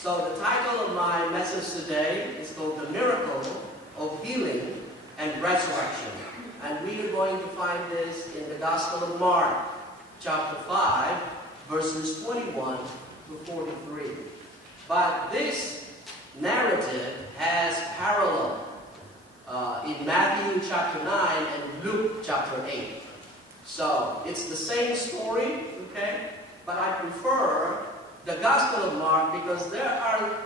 So the title of my message today is called The Miracle of Healing and Resurrection. And we are going to find this in the Gospel of Mark, chapter 5, verses 21 to 43. But this narrative has parallel in Matthew chapter 9 and Luke chapter 8. So it's the same story, okay? But I prefer the Gospel of Mark because there are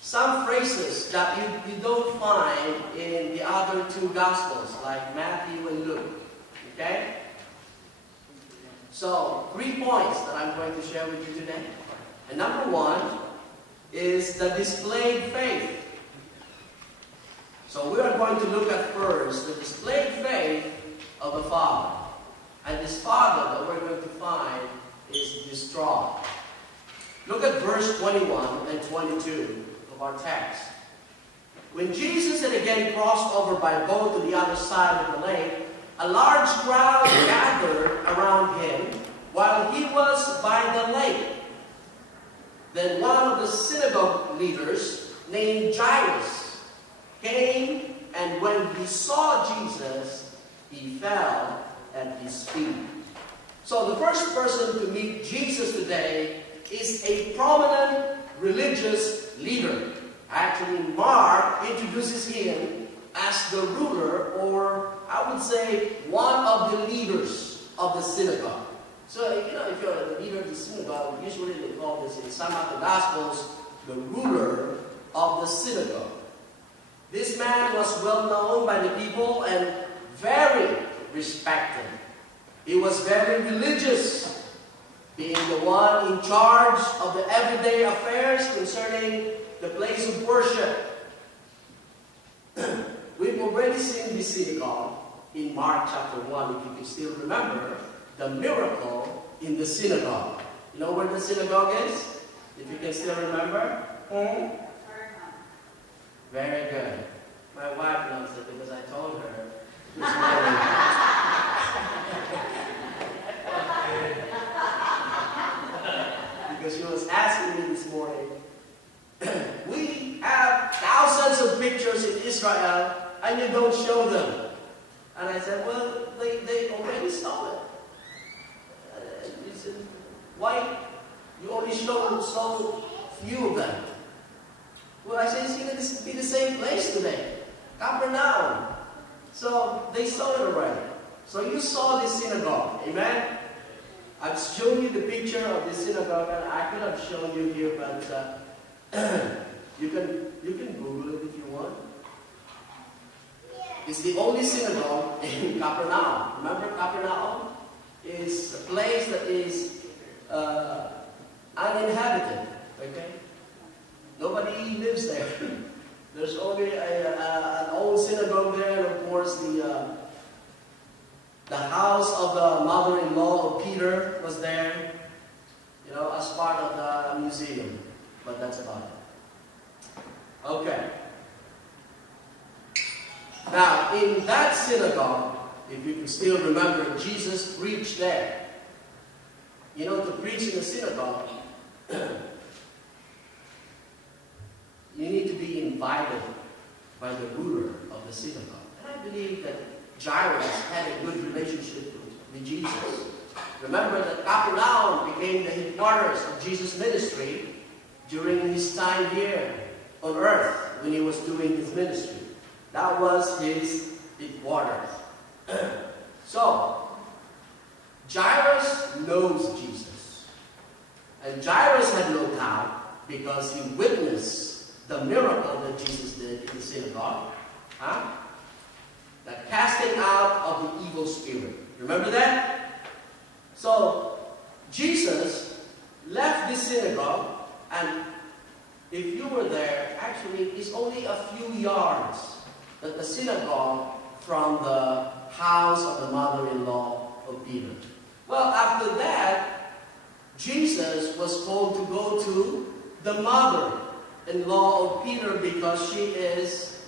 some phrases that you don't find in the other two Gospels, like Matthew and Luke, okay? So, 3 points that I'm going to share with you today. And number 1 is the displayed faith. So we are going to look at first the displayed faith of the Father. And this Father that we're going to find is distraught. Look at verse 21 and 22 of our text. When Jesus had again crossed over by boat to the other side of the lake, a large crowd gathered around him while he was by the lake. Then one of the synagogue leaders, named Jairus, came, and when he saw Jesus, he fell at his feet. So the first person to meet Jesus today is a prominent religious leader. Actually, Mark introduces him as the ruler, or I would say one of the leaders of the synagogue. So, if you're the leader of the synagogue, usually they call this in some of the Gospels the ruler of the synagogue. This man was well known by the people and very respected. He was very religious, being the one in charge of the everyday affairs concerning the place of worship. We've already seen this synagogue in Mark chapter 1, if you can still remember, the miracle in the synagogue. You know where the synagogue is? If you can still remember? Very good. My wife knows it because I told her this morning. Because she was asking me this morning. We have thousands of pictures in Israel and you don't show them. And I said, well, they already saw it. He said, why you only show so few of them? Well, I said, it's going to be the same place today. Capernaum. So they saw it already. So you saw this synagogue. Amen? I've shown you the picture of the synagogue, and I could have shown you here, but you can Google it if you want. It's the only synagogue in Capernaum. Remember, Capernaum is a place that is uninhabited. Okay, nobody lives there. There's only an old synagogue there, and of course the house of the mother-in-law of Peter was there, as part of the museum. But that's about it. Okay. Now, in that synagogue, if you can still remember, Jesus preached there. To preach in a synagogue, you need to be invited by the ruler of the synagogue. And I believe that Jairus had a good relationship with Jesus. Remember that Capernaum became the headquarters of Jesus' ministry during his time here on earth when he was doing his ministry. That was his headquarters. So, Jairus knows Jesus. And Jairus had no doubt because he witnessed the miracle that Jesus did in the synagogue. The casting out of the evil spirit. Remember that? So, Jesus left the synagogue, and if you were there, actually, it's only a few yards that the synagogue from the house of the mother-in-law of Peter. Well, after that, Jesus was told to go to the mother-in-law of Peter because she is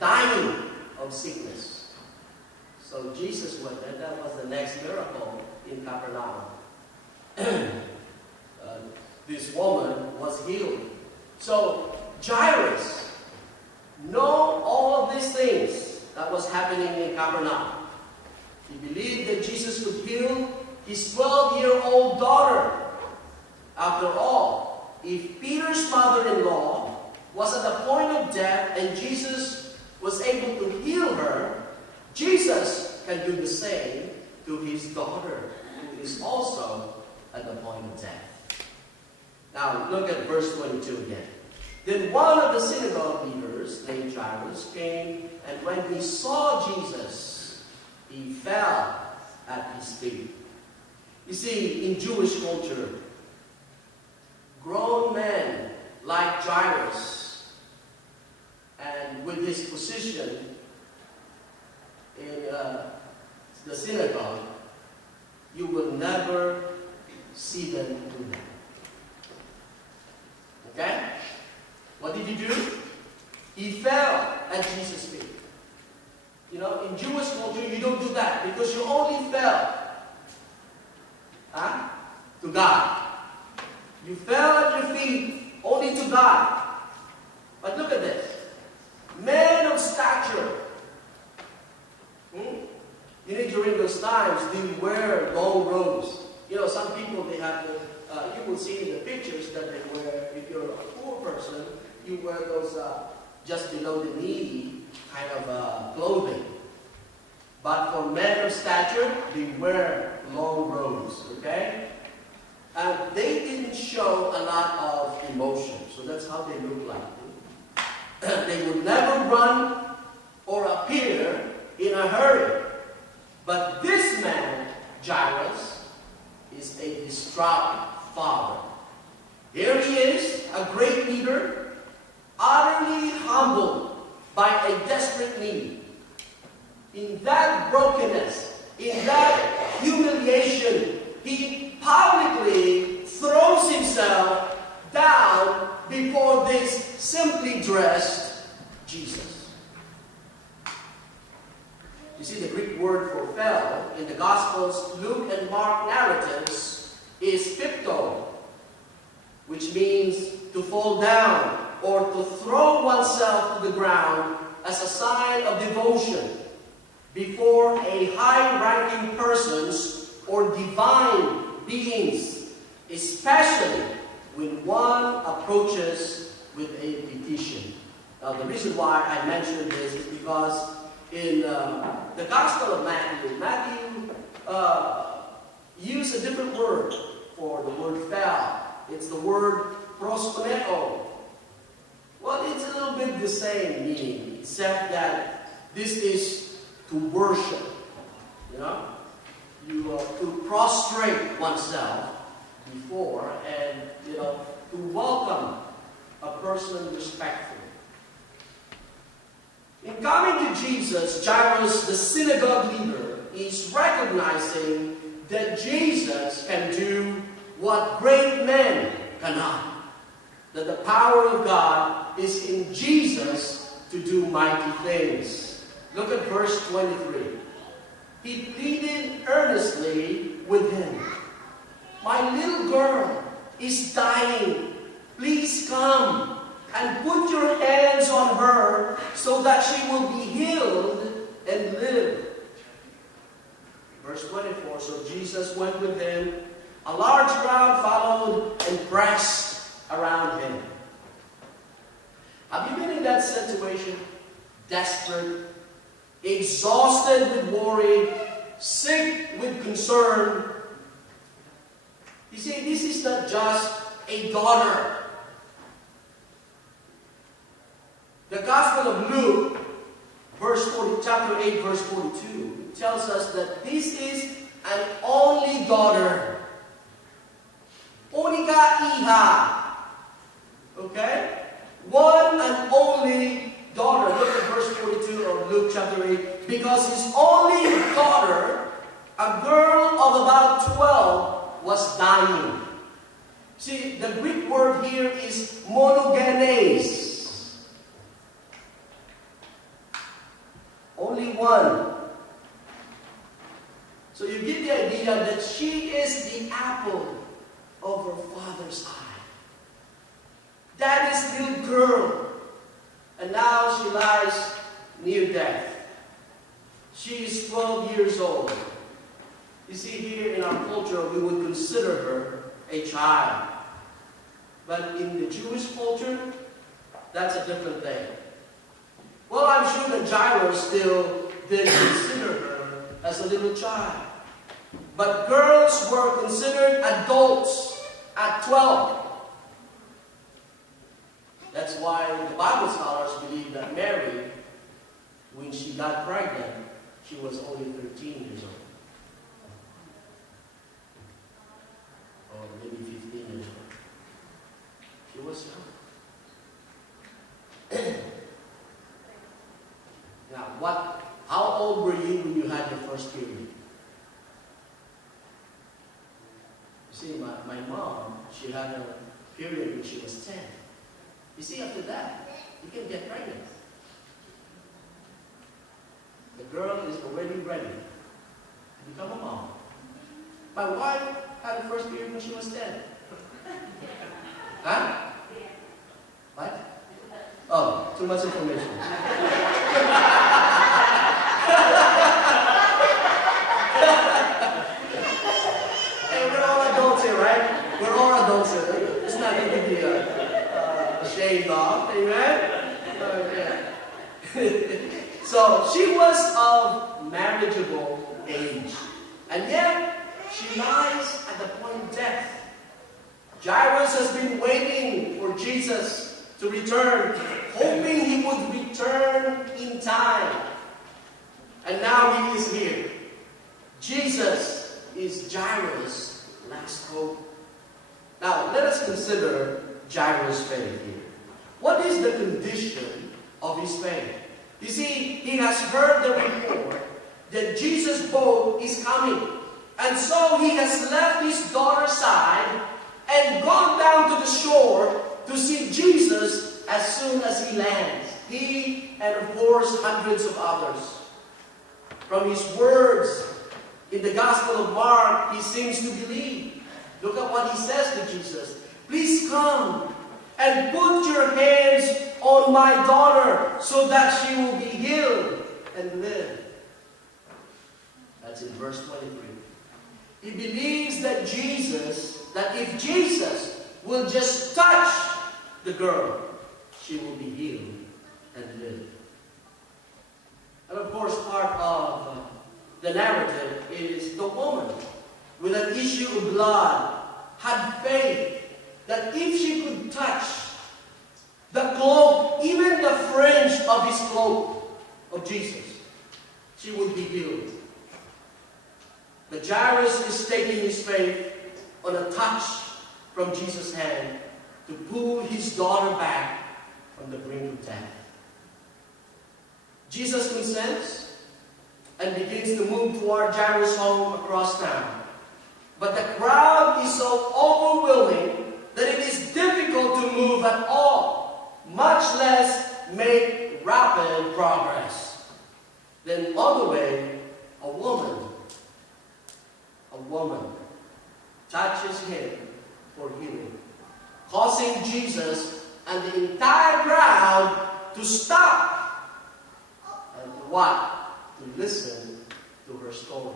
dying of sickness. So Jesus went there. That was the next miracle in Capernaum. this woman was healed. So Jairus know all of these things that was happening in Capernaum. He believed that Jesus could heal his 12-year-old daughter. After all, if Peter's mother-in-law was at the point of death and Jesus was able to heal her, Jesus can do the same to his daughter, who is also at the point of death. Now, look at verse 22 again. Then one of the synagogue leaders, named Jairus, came, and when he saw Jesus, he fell at his feet. You see, in Jewish culture, grown men like Jairus, and with his position in the synagogue, you will never see them do that. Okay? What did he do? He fell at Jesus' feet. You know, in Jewish culture, you don't do that because you only fell to God. You fell at your feet only to God. But look at this. Men of stature. You know, during those times, they wear long robes. You know, some people, they have to, you will see in the pictures that they wear, if you're a poor person, you wear those just below the knee kind of clothing. But for men of stature, they wear long robes, okay? And they didn't show a lot of emotion, so that's how they look like. They would never run or appear in a hurry. But this man, Jairus, is a distraught father. Here he is, a great leader, utterly humbled by a desperate need. In that brokenness, in that humiliation, he publicly throws himself down before this simply dressed Jesus. You see, the Greek word for fell in the Gospels, Luke and Mark narratives is pipto, which means to fall down or to throw oneself to the ground as a sign of devotion before a high-ranking persons or divine beings, especially when one approaches with a petition. Now, the reason why I mention this is because in the Gospel of Matthew used a different word for the word fell. It's the word proskuneo. Well, it's a little bit the same meaning, except that this is to worship. You know, to prostrate oneself before, and to welcome a person respectfully. In coming to Jesus, Jairus, the synagogue leader, is recognizing that Jesus can do what great men cannot. That the power of God is in Jesus to do mighty things. Look at verse 23. He pleaded earnestly with him. My little girl is dying. Please come and put your hands on her so that she will be healed and live. Verse 24, so Jesus went with him. A large crowd followed and pressed around him. Have you been in that situation? Desperate, exhausted with worry, sick with concern. You see, this is not just a daughter. The Gospel of Luke, chapter 8, verse 42, tells us that this is an only daughter. Unica hija. Okay? One and only daughter. Look at verse 42 of Luke chapter 8. Because his only daughter, a girl of about 12, was dying. See, the Greek word here is monogenes. Only one. So you get the idea that she is the apple of her father's eye. near death. She is 12 years old. You see, here in our culture, we would consider her a child. But in the Jewish culture, that's a different thing. Well, I'm sure that Jairus still did consider her as a little child. But girls were considered adults at 12. That's why the Bible scholars believe that Mary, when she got pregnant, she was only 13 years old. Or maybe 15 years old. She was young. Now, how old were you when you had your first period? You see, my mom, she had a period when she was 10. You see, after that, you can get pregnant. The girl is already ready to become a mom. My wife had her first period when she was 10. Huh? What? Oh, too much information. Hey, we're all adults here, right? We're all adults here. It's not going to be ashamed of. Amen? So, she was of marriageable age. And yet, she lies at the point of death. Jairus has been waiting for Jesus to return, hoping he would return in time. And now he is here. Jesus is Jairus' last hope. Now, let us consider Jairus' faith here. What is the condition of his faith? You see, he has heard the report that Jesus' boat is coming. And so he has left his daughter's side and gone down to the shore to see Jesus as soon as he lands. He and, of course, hundreds of others. From his words in the Gospel of Mark, he seems to believe. Look at what he says to Jesus. Please come and put your hands on my daughter so that she will be healed and live. That's in verse 23. He believes that if Jesus will just touch the girl, she will be healed and live. And of course, part of the narrative is the woman with an issue of blood had faith that if she could touch the cloak, even the fringe of his cloak of Jesus, she would be healed. But Jairus is taking his faith on a touch from Jesus' hand to pull his daughter back from the brink of death. Jesus consents and begins to move toward Jairus' home across town. But the crowd is so overwhelming that it is difficult to move at all, much less make rapid progress. Then on the way, a woman touches him for healing, causing Jesus and the entire crowd to stop and to listen to her story.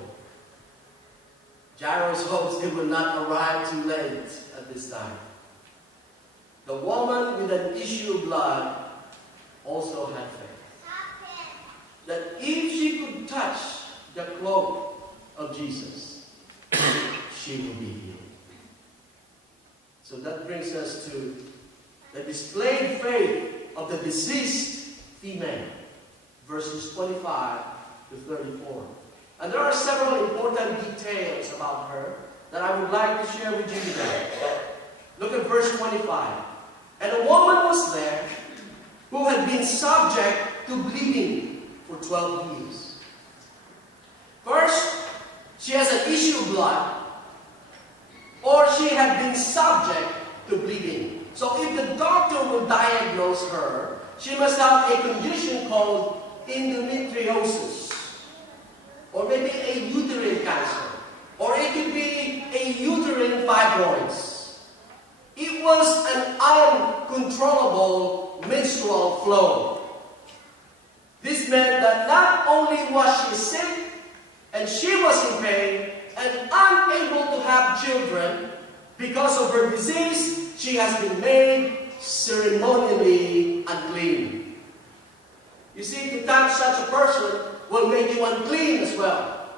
Jairus hopes he will not arrive too late at this time. The woman with an issue of blood also had faith that if she could touch the cloak of Jesus, she will be healed. So that brings us to the displayed faith of the deceased female, verses 25 to 34. And there are several important details about her that I would like to share with you today. Look at verse 25. And a woman was there who had been subject to bleeding for 12 years. First, she has an issue of blood, or she had been subject to bleeding. So if the doctor will diagnose her, she must have a condition called endometriosis, or maybe a uterine cancer, or it could be a uterine fibroids. It was an uncontrollable menstrual flow. This meant that not only was she sick, and she was in pain, and unable to have children, because of her disease, she has been made ceremonially unclean. You see, to touch such a person will make you unclean as well.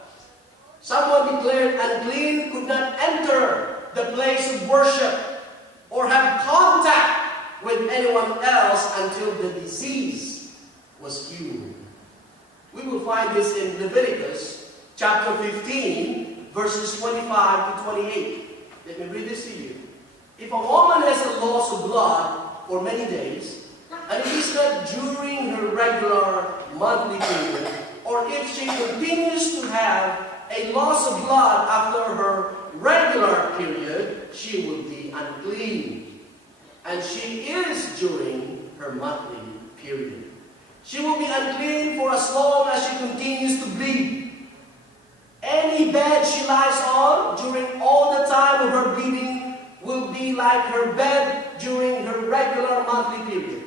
Someone declared unclean could not enter the place of worship or have contact with anyone else until the disease was cured. We will find this in Leviticus chapter 15, verses 25 to 28. Let me read this to you. If a woman has a loss of blood for many days, and it is not during her regular monthly period, or if she continues to have a loss of blood after her regular period, she will be unclean. And she is during her monthly period. She will be unclean for as long as she continues to bleed. Any bed she lies on during all the time of her bleeding will be like her bed during her regular monthly period.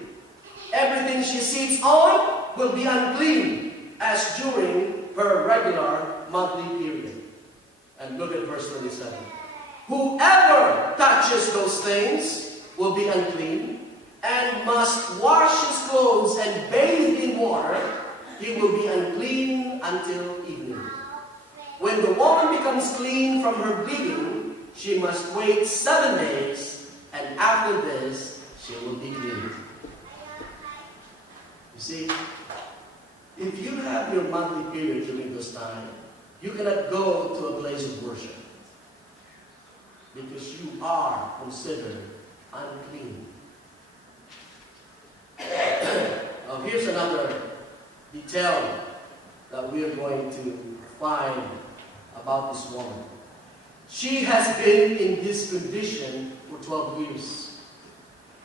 Everything she sits on will be unclean as during her regular monthly period. And look at verse 27. Whoever touches those things will be unclean and must wash his clothes and bathe in water. He will be unclean until evening. When the woman becomes clean from her bleeding, she must wait 7 days, and after this, she will be clean. You see, if you have your monthly period during this time, you cannot go to a place of worship because you are considered unclean. Now, here's another detail that we are going to find about this woman. She has been in this condition for 12 years.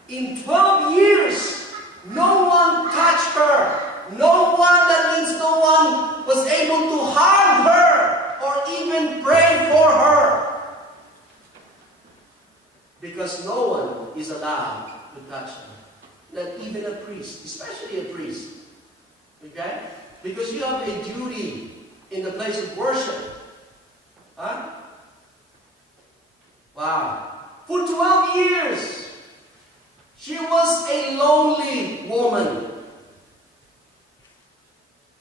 In 12 years, no one touched her. No one, that means no one was able to harm her or even pray for her. Because no one is allowed to touch her. Not even a priest, especially a priest. Okay? Because you have a duty in the place of worship. Huh? Wow. For 12 years, she was a lonely woman.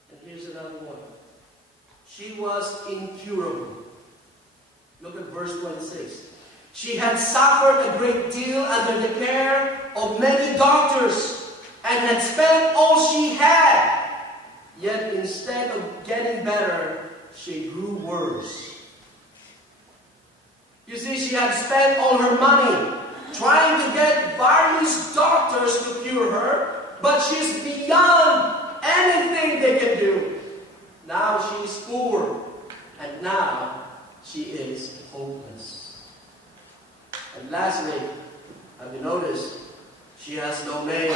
And here's another one. She was incurable. Look at verse 26. She had suffered a great deal under the care of many doctors and had spent all she had. Yet instead of getting better, she grew worse. You see, she had spent all her money trying to get various doctors to cure her, but she's beyond anything they can do. Now she is poor, and now she is hopeless. And lastly, have you noticed, she has no name.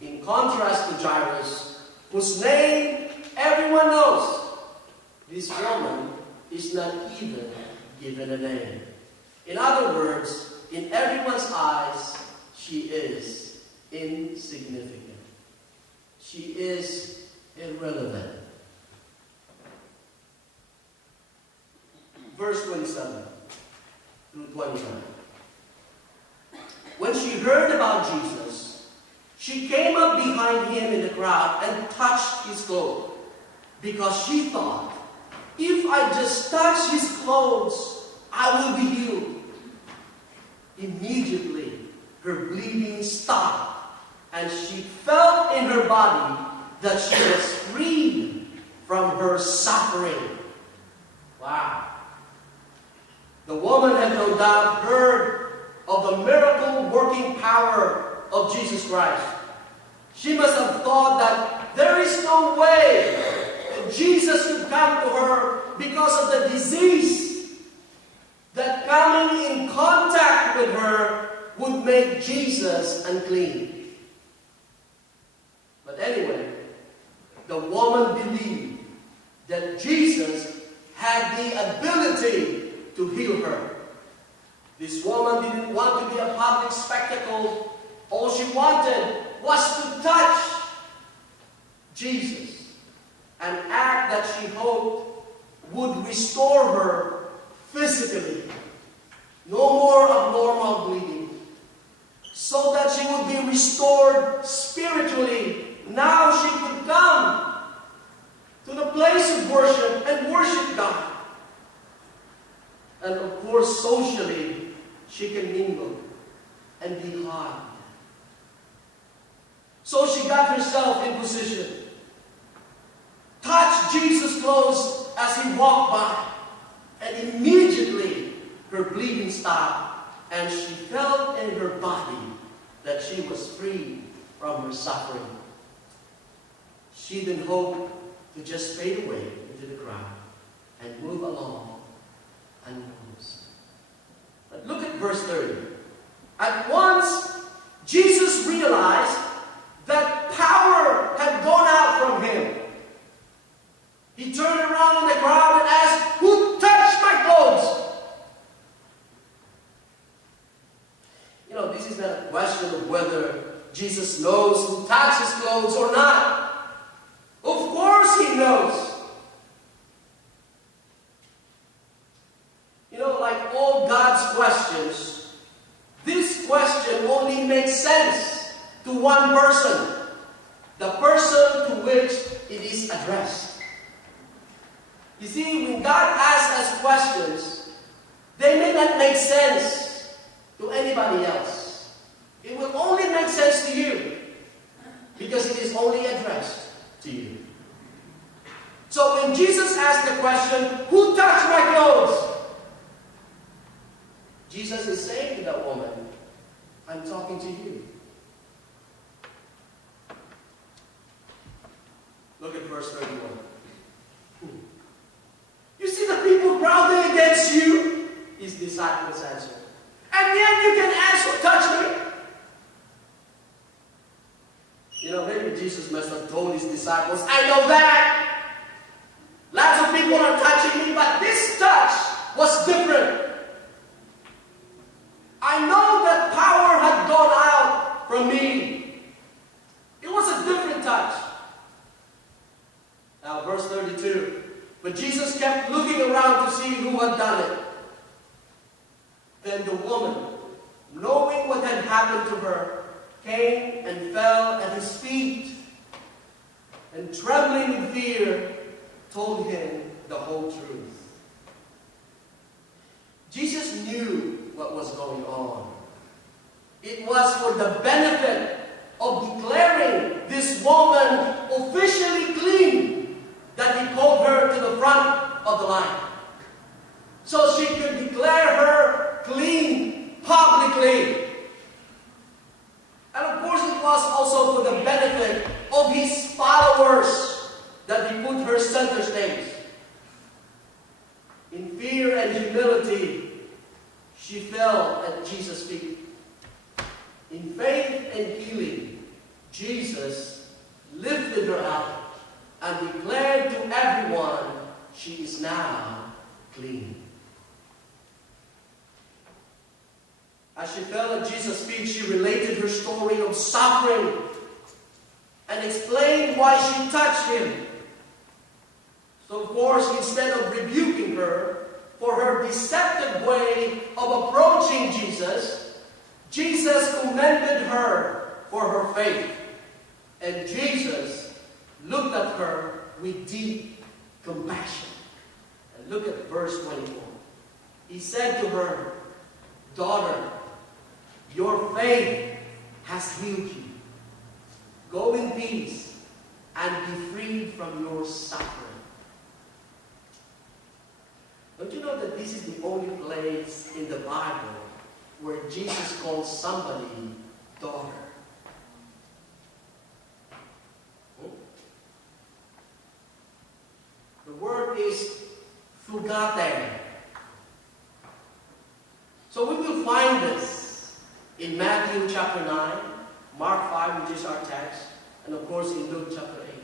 In contrast to Jairus, whose name everyone knows, this woman is not even given a name. In other words, in everyone's eyes, she is insignificant. She is irrelevant. Verse 27 through 29. When she heard about Jesus, she came up behind him in the crowd and touched his clothes, because she thought, if I just touch his clothes, I will be healed. Immediately, her bleeding stopped, and she felt in her body that she was freed from her suffering. Wow. The woman had no doubt heard of the miracle-working power of Jesus Christ. She must have thought that there is no way that Jesus could come to her because of the disease, that coming in contact with her would make Jesus unclean. But anyway, the woman believed that Jesus had the ability to heal her. This woman didn't want to be a public spectacle. All she wanted was to touch Jesus, an act that she hoped would restore her physically. No more abnormal bleeding. So that she would be restored spiritually. Now she could come to the place of worship and worship God. And of course, socially, she can mingle and be hard. So she got herself in position. Touched Jesus' clothes as he walked by. And immediately her bleeding stopped. And she felt in her body that she was free from her suffering. She then hoped to just fade away into the crowd and move along unnoticed. But look at verse 30. At once, Jesus realized that power had gone out from him. He turned around in the crowd and asked, "Who touched my clothes?" You know, this is not a question of whether Jesus knows who touched his clothes or not. Of course he knows. You know, like all God's questions, this question only makes sense to one person. The person to which it is addressed. You see, when God asks us questions, they may not make sense to anybody else. It will only make sense to you because it is only addressed to you. So when Jesus asked the question, "Who touched my clothes?" Jesus is saying to that woman, "I'm talking to you." Look at verse 31. "You see the people crowding against you?" His disciples answered. "And yet you can ask, 'Who touched me?'" You know, maybe Jesus must have told his disciples, "I know that. Lots of people are touching me, but this touch was different. I know that power had gone out from me. It was a different touch." Now, verse 32. But Jesus kept looking around to see who had done it. Then the woman, knowing what had happened to her, came and fell at his feet, and trembling with fear, told him the whole truth. Jesus knew what was going on. It was for the benefit of declaring this woman officially clean that he called her to the front of the line. So she could declare her clean publicly. And of course it was also for the benefit of his followers that he put her center stage. In fear and humility, she fell at Jesus' feet. In faith and healing, Jesus lifted her up and declared to everyone she is now clean. As she fell at Jesus' feet, she related her story of suffering and explained why she touched him. So of course, instead of rebuking her for her deceptive way of approaching Jesus, Jesus commended her for her faith. And Jesus looked at her with deep compassion. And look at verse 24. He said to her, "Daughter, your faith has healed you. Go in peace and be freed from your suffering." Don't you know that this is the only place in the Bible where Jesus calls somebody daughter? The word is thugate. So we will find this in Matthew chapter 9, Mark 5, which is our text, and of course in Luke chapter 8.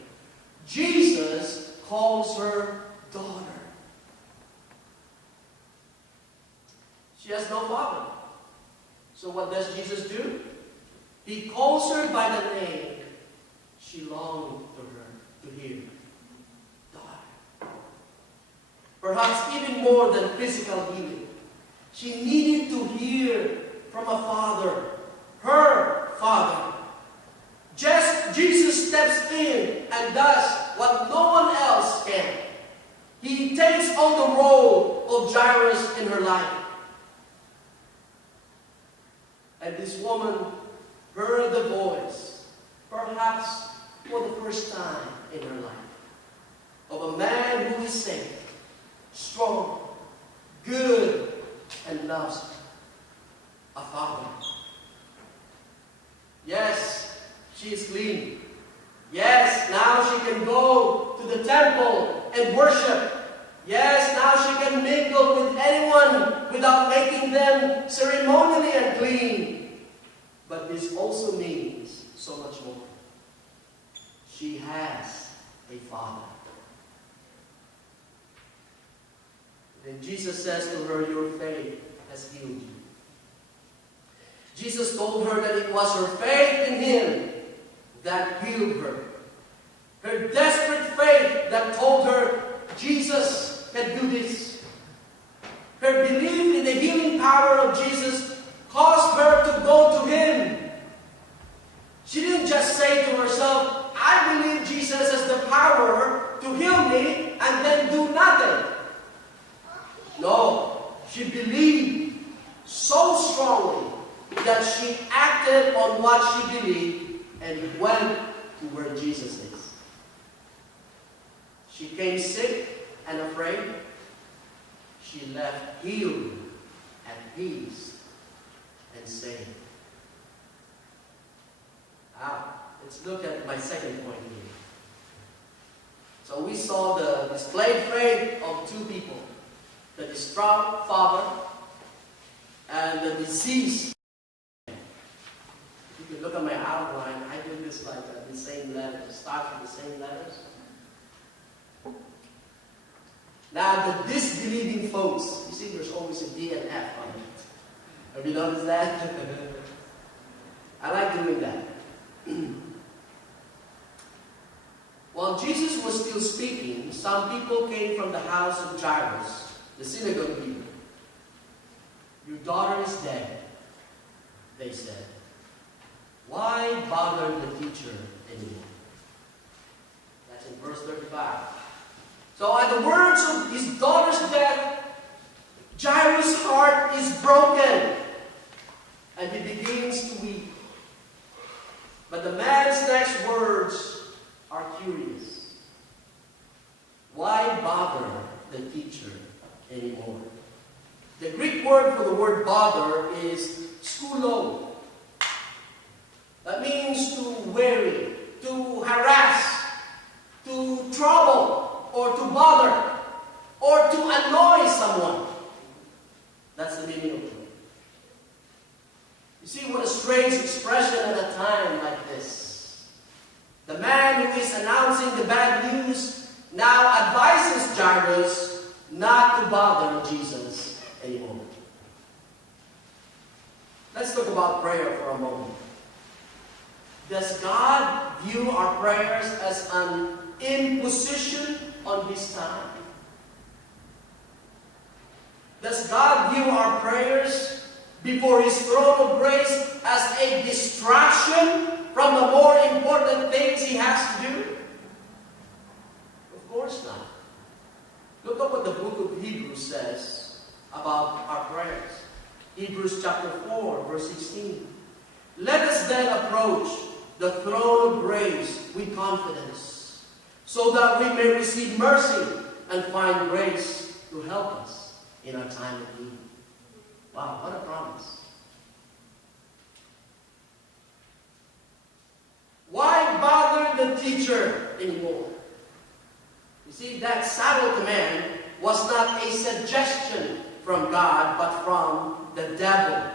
Jesus calls her daughter. She has no father. So what does Jesus do? He calls her by the name she longed to her. to hear, daughter. Perhaps even more than physical healing, she needed to hear from a father, her father. Just Jesus steps in and does what no one else can. He takes on the role of Jairus in her life. And this woman heard the voice, perhaps for the first time in her life, of a man who is safe, strong, good, and loves her. A father. Yes, she is clean. Yes, now she can go to the temple and worship. Yes, now she can mingle with anyone without making them ceremonially unclean. But this also means so much more. She has a father. And Jesus says to her, your faith has healed you. Jesus told her that it was her faith in Him that healed her. Her desperate faith that told her Jesus can do this. Her belief in the healing power of Jesus caused her to go to Him. She didn't just say to herself, I believe Jesus has the power to heal me and then do nothing. No, she believed so strongly that she acted on what she believed and went to where Jesus is. She came sick and afraid. She left healed, at peace, and safe. Now, let's look at my second point here. So we saw the displayed faith of two people. The distraught father and the diseased. If you can look at my outline, I did this like the same letters. It starts with the same letters. Now, the disbelieving folks, you see there's always a D and F on it. Have you noticed that? I like doing that. While Jesus was still speaking, some people came from the house of Jairus, the synagogue leader. Your daughter is dead, they said. Why bother the teacher anymore? That's in verse 35. So at the words of his daughter's death, Jairus' heart is broken, and he begins to weep. But the man's next words are curious. Why bother the teacher anymore? The Greek word for the word bother is skulo. That means to worry, to harass, to trouble, or to bother, or to annoy someone. That's the meaning of it. You see what a strange expression at a time like this. The man who is announcing the bad news now advises Jairus not to bother Jesus anymore. Let's talk about prayer for a moment. Does God view our prayers as an imposition on His time? Does God view our prayers before His throne of grace as a distraction from the more important things He has to do? Of course not. Look at what the book of Hebrews says about our prayers. Hebrews chapter 4, verse 16. Let us then approach the throne of grace with confidence, so that we may receive mercy and find grace to help us in our time of need. Wow, what a promise. Why bother the teacher anymore? You see, that subtle command was not a suggestion from God, but from the devil,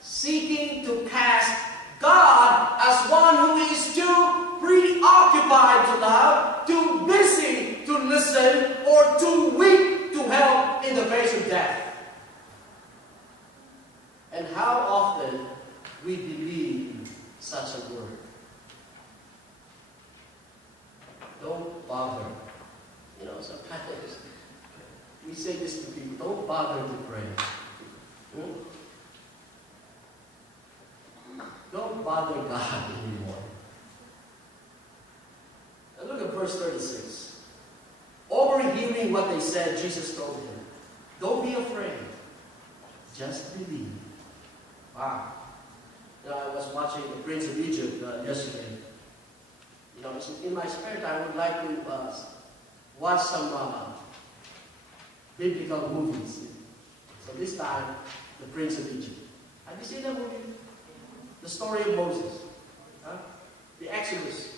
seeking to cast God as one who is too preoccupied to love, too busy to listen, or too weak to help in the face of death. And how often we believe such a word. Don't bother to pray. Don't bother God anymore. And look at verse 36. Overhearing what they said, Jesus told him, don't be afraid. Just believe. Wow. I was watching The Prince of Egypt yesterday. In my spare time, I would like to watch some biblical movies. So this time, The Prince of Egypt. Have you seen that movie? The story of Moses. Huh? The Exodus.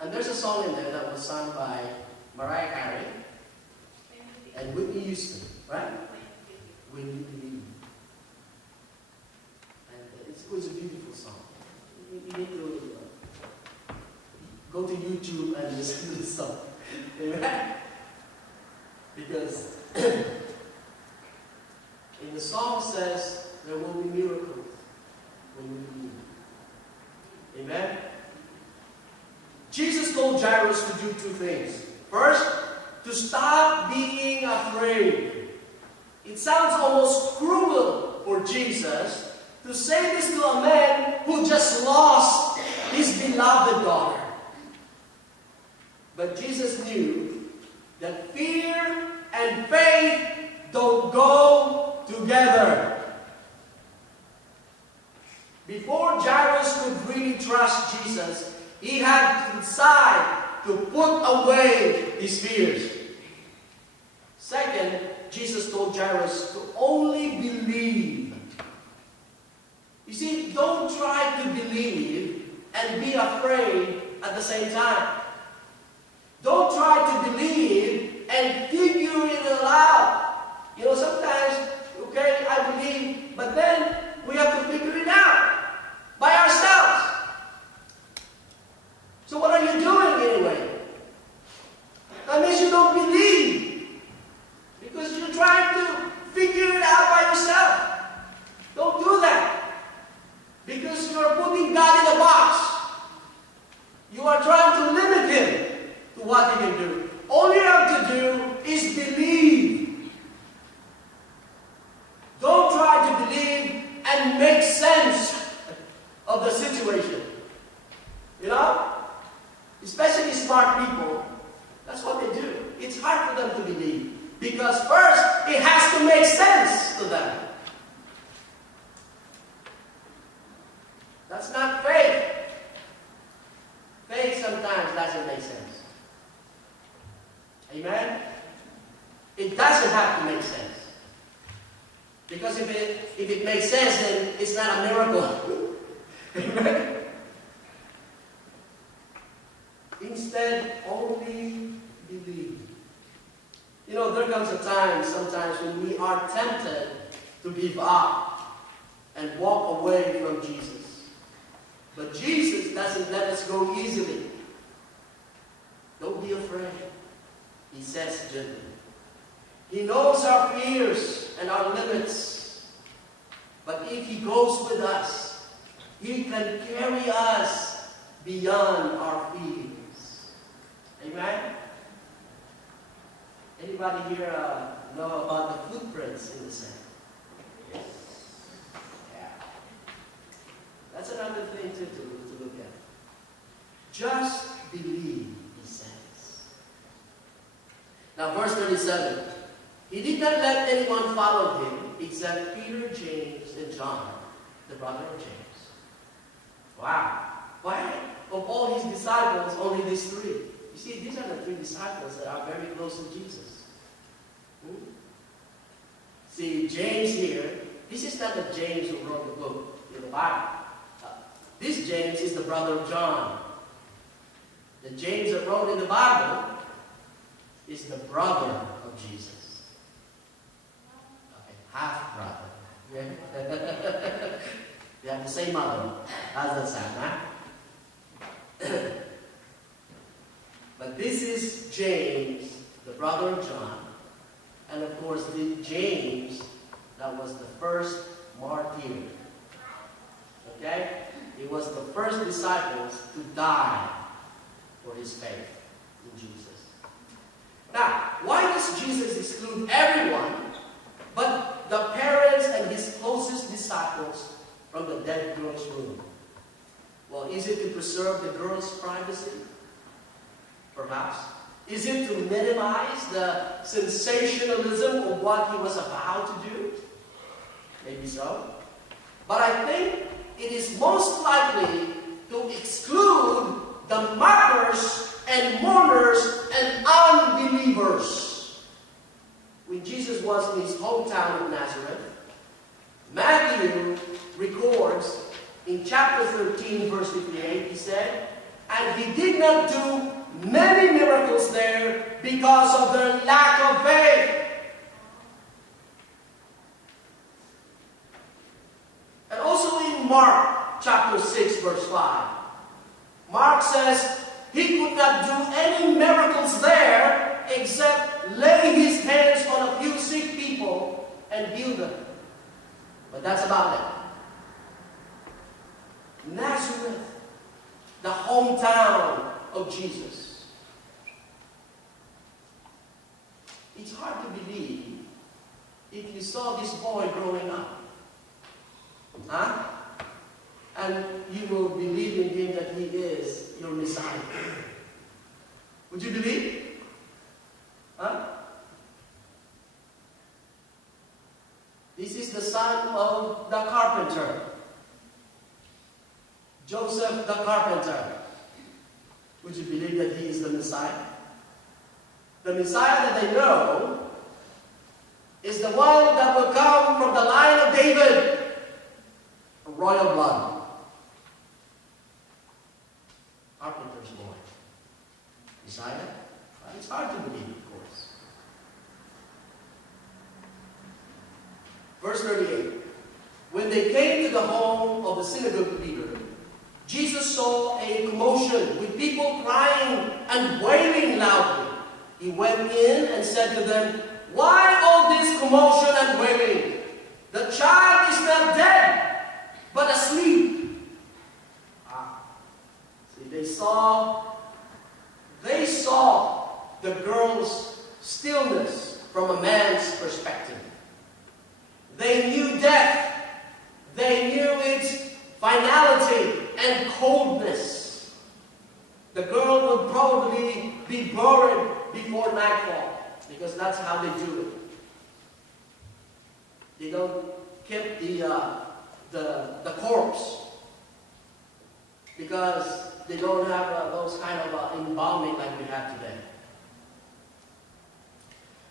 And there's a song in there that was sung by Mariah Carey and Whitney Houston, right? When You Believe. And it's a beautiful song. You need to go to YouTube and listen to this song. Amen? Because in the song says there will be miracles when you believe. Amen? Jesus told Jairus to do two things. First, to stop being afraid. It sounds almost cruel for Jesus to say this to a man who just lost his beloved daughter. But Jesus knew that fear and faith don't go together. Before Jairus could really trust Jesus, he had to decide to put away his fears. Second, Jesus told Jairus to only believe. You see, don't try to believe and be afraid at the same time. Don't try to believe and figure it out. Sometimes, okay, I believe, but then we have to figure it out by ourselves. So what are you doing anyway? That means you don't believe. Because you're trying to figure it out by yourself. Don't do that. Because you're putting God in a box. You are trying to limit Him to what He can do. All you have to do is believe. Don't try to believe and make sense of the situation. Especially smart people, that's what they do. It's hard for them to believe. Because first, it has to make sense to them. That's not faith. Faith sometimes doesn't make sense. Amen? It doesn't have to make sense. Because if it makes sense, then it's not a miracle. Amen? Instead, only believe. There comes a time sometimes when we are tempted to give up and walk away from Jesus. But Jesus doesn't let us go easily. Don't be afraid, He says gently. He knows our fears and our limits. But if He goes with us, He can carry us beyond our fears. Amen? Anybody here know about the footprints in the sand? Yes. Yeah. That's another thing to look at. Just believe, He says. Now, verse 37. He did not let anyone follow Him except Peter, James, and John, the brother of James. Wow. Why, of all His disciples, only these three? You see, these are the three disciples that are very close to Jesus. See, James here, this is not the James who wrote the book in the Bible. This James is the brother of John. The James that wrote in the Bible is the brother of Jesus. Okay, half-brother. Yeah. They have the same mother. How's that sound, huh? But this is James, the brother of John. And of course, James, that was the first martyr. Okay? He was the first disciples to die for his faith in Jesus. Now, why does Jesus exclude everyone but the parents and his closest disciples from the dead girl's room? Well, is it to preserve the girl's privacy? Perhaps. Is it to minimize the sensationalism of what he was about to do? Maybe so. But I think it is most likely to exclude the mockers and mourners and unbelievers. When Jesus was in his hometown of Nazareth, Matthew records in chapter 13, verse 58, he said, "And he did not do many miracles there because of their lack of faith." And also in Mark chapter 6, verse 5, Mark says he could not do any miracles there except lay his hands on a few sick people and heal them. But that's about it. Nazareth, the hometown of Jesus. It's hard to believe if you saw this boy growing up. Huh? And you will believe in him that he is your Messiah. Would you believe? Huh? This is the son of the carpenter. Joseph the carpenter. Would you believe that he is the Messiah? The Messiah that they know is the one that will come from the line of David, royal blood. Carpenter's boy. Messiah? It's hard to believe, of course. Verse 38. When they came to the home of the synagogue leader, Jesus saw a commotion with people crying and wailing loudly. He went in and said to them, "Why all this commotion and wailing? The child is not dead, but asleep." See, they saw the girl's stillness from a man's perspective. They knew death. They knew its finality and coldness. The girl would probably be buried before nightfall, because that's how they do it. They don't keep the corpse, because they don't have those kind of embalming like we have today.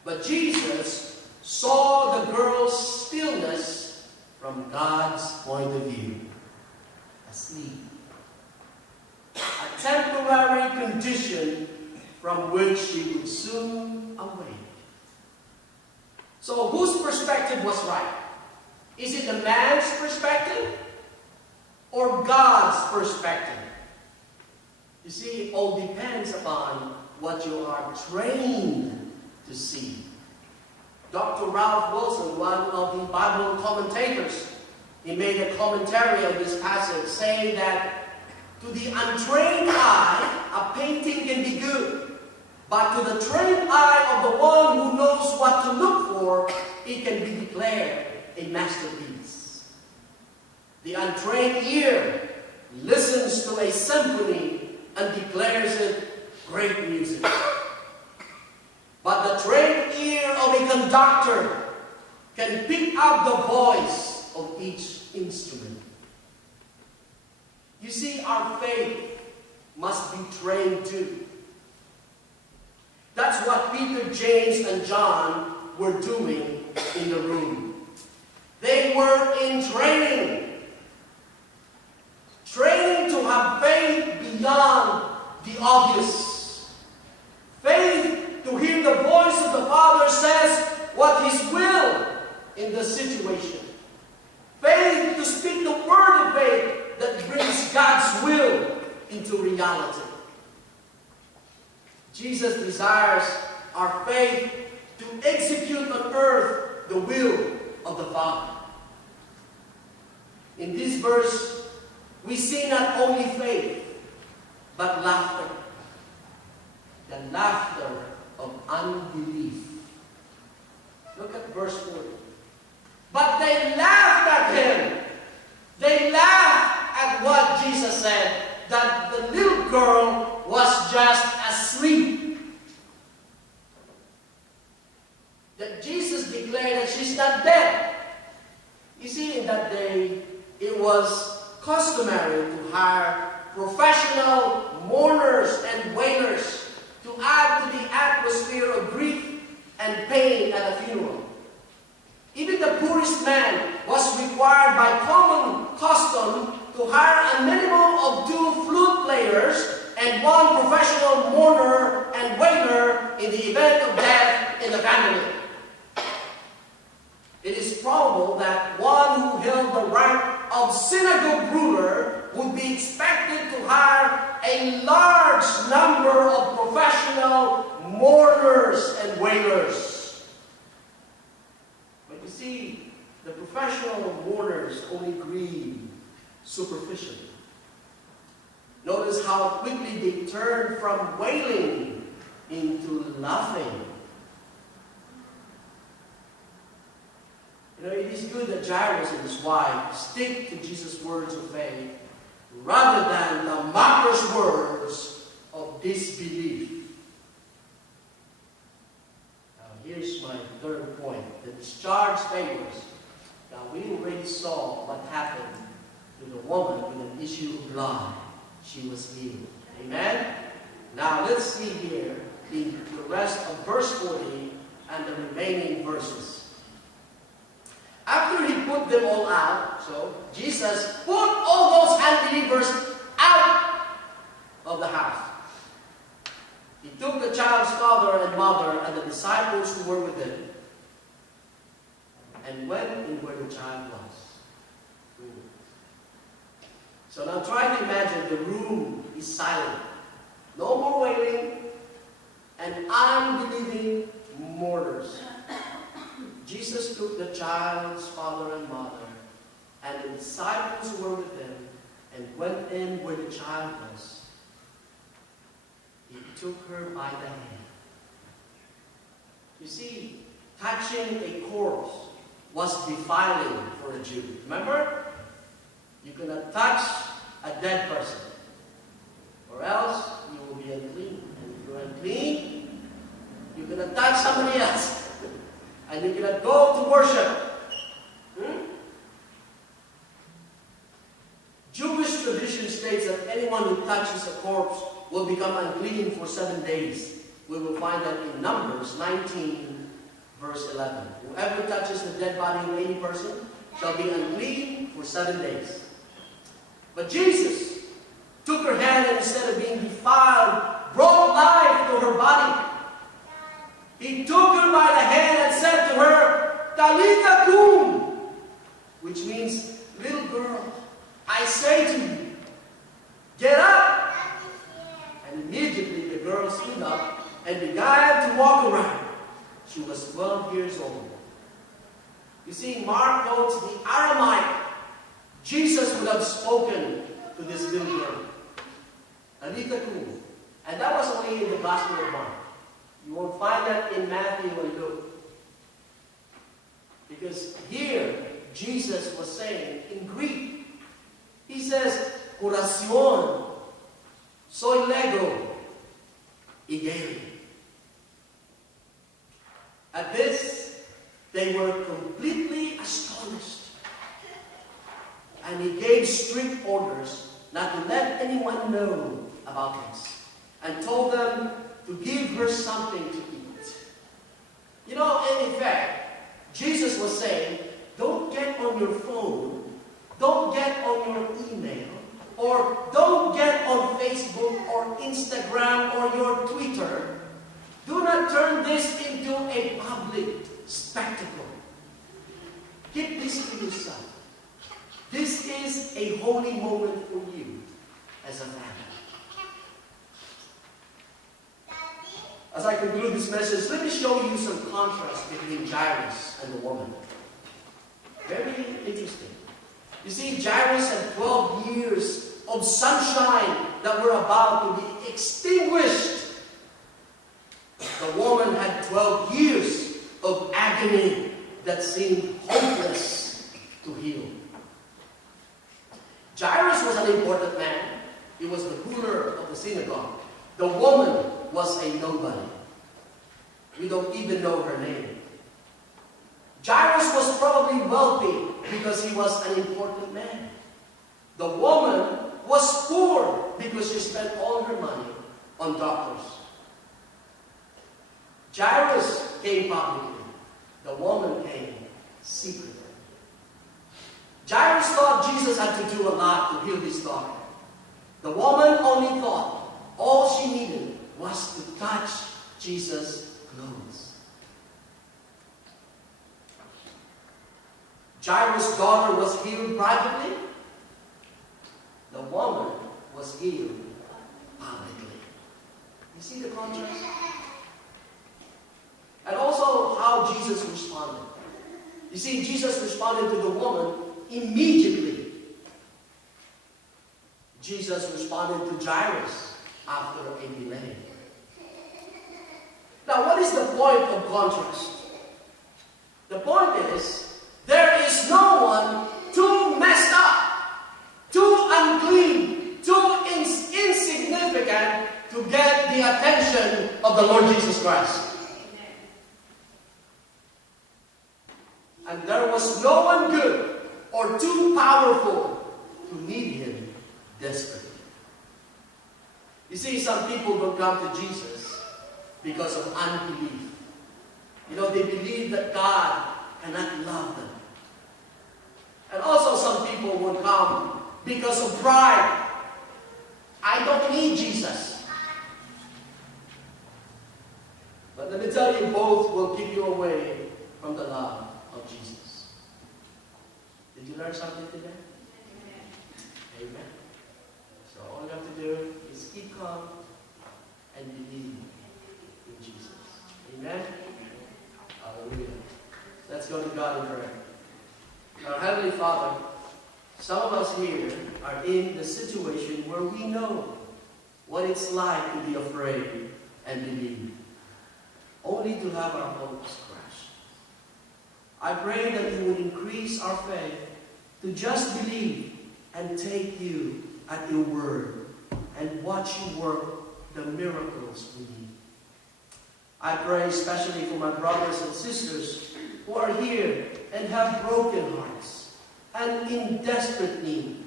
But Jesus saw the girl's stillness from God's point of view. Asleep. A temporary condition from which she would soon awake. So whose perspective was right? Is it the man's perspective or God's perspective? You see, it all depends upon what you are trained to see. Dr. Ralph Wilson, one of the Bible commentators, he made a commentary on this passage saying that to the untrained eye, a painting can be good. But to the trained eye of the one who knows what to look for, it can be declared a masterpiece. The untrained ear listens to a symphony and declares it great music. But the trained ear of a conductor can pick up the voice of each instrument. You see, our faith must be trained too. That's what Peter, James, and John were doing in the room. They were in training. Training to have faith beyond the obvious. Faith to hear the voice of the Father says what His will in the situation. Faith to speak the word of faith that brings God's will into reality. Jesus desires our faith to execute on earth the will of the Father. In this verse, we see not only faith, but laughter. The laughter of unbelief. Look at verse 40. But they laughed at him. They laughed at what Jesus said, that the little girl was just asleep. That Jesus declared that she's not dead. You see, in that day, it was customary to hire professional mourners and wailers to add to the atmosphere of grief and pain at a funeral. Even the poorest man was required by common custom to hire a minimum of 2 flute players and 1 professional mourner and wailer in the event of death in the family. It is probable that one who held the rank of synagogue ruler would be expected to hire a large number of professional mourners and wailers. But you see, the professional mourners only grieve superficially. Notice how quickly they turn from wailing into laughing. You know, it is good that Jairus and his wife stick to Jesus' words of faith rather than the mocker's words of disbelief. Now, here's my third point. The discharged favors. Now, we already saw what happened to the woman with an issue of blood. She was healed. Amen? Now, let's see here the rest of verse 40 and the remaining verses. After he put them all out, so Jesus put all those unbelievers out of the house. He took the child's father and mother and the disciples who were with him and went in where the child was. So now try to imagine the room is silent. No more wailing and unbelieving mourners. Jesus took the child's father and mother and the disciples who were with him and went in where the child was. He took her by the hand. You see, touching a corpse was defiling for a Jew. Remember? You cannot touch a dead person, or else you will be unclean. And if you're unclean, you cannot touch somebody else. And you cannot go to worship. Jewish tradition states that anyone who touches a corpse will become unclean for 7 days. We will find that in Numbers 19, verse 11. Whoever touches the dead body of any person shall be unclean for 7 days. But Jesus took her hand and instead of being defiled, brought life to her body. He took her by the hand and said to her, Talitha kum, which means, little girl, I say to you, get up. And immediately the girl stood up and began to walk around. She was 12 years old. You see, Mark quotes the Aramaic. Jesus would have spoken to this little girl. Talitha kum. And that was only in the Gospel of Mark. You won't find that in Matthew and Luke. Because here, Jesus was saying in Greek, he says, Oración, soy lego, igeri. At this, they were completely astonished. And he gave strict orders not to let anyone know about this. And told them to give her something to eat. You know, in effect, Jesus was saying, don't get on your phone, don't get on your email, or don't get on Facebook or Instagram or your Twitter. Do not turn this into a public spectacle. Keep this to yourself. This is a holy moment for you as a family. As I conclude this message, let me show you some contrast between Jairus and the woman. Very interesting. You see, Jairus had 12 years of sunshine that were about to be extinguished. The woman that seemed hopeless to heal. Jairus was an important man. He was the ruler of the synagogue. The woman was a nobody. We don't even know her name. Jairus was probably wealthy because he was an important man. The woman was poor because she spent all her money on doctors. Jairus came publicly. The woman came secretly. Jairus thought Jesus had to do a lot to heal his daughter. The woman only thought all she needed was to touch Jesus' clothes. Jairus' daughter was healed privately. The woman was healed publicly. You see the contrast? And also how Jesus responded. You see, Jesus responded to the woman immediately. Jesus responded to Jairus after a delay. Now, what is the point of contrast? The point is, there is no one too messed up, too unclean, too insignificant to get the attention of the Lord Jesus Christ. And there was no one good or too powerful to need him desperately. You see, some people don't come to Jesus because of unbelief. You know, they believe that God cannot love them. And also some people will come because of pride. I don't need Jesus. But let me tell you, both will keep you away from the love of Jesus. Did you learn something today? Amen. So all you have to do is keep calm and believe in Jesus. Amen? Hallelujah. Let's go to God in prayer. Our Heavenly Father, some of us here are in the situation where we know what it's like to be afraid and believe, only to have our hopes crushed. I pray that you would increase our faith to just believe and take you at your word and watch you work the miracles we need. I pray especially for my brothers and sisters who are here and have broken hearts and in desperate need.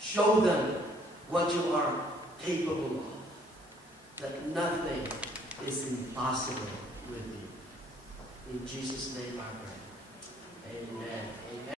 Show them what you are capable of, that nothing is impossible with you. In Jesus' name I pray. Amen. Amen.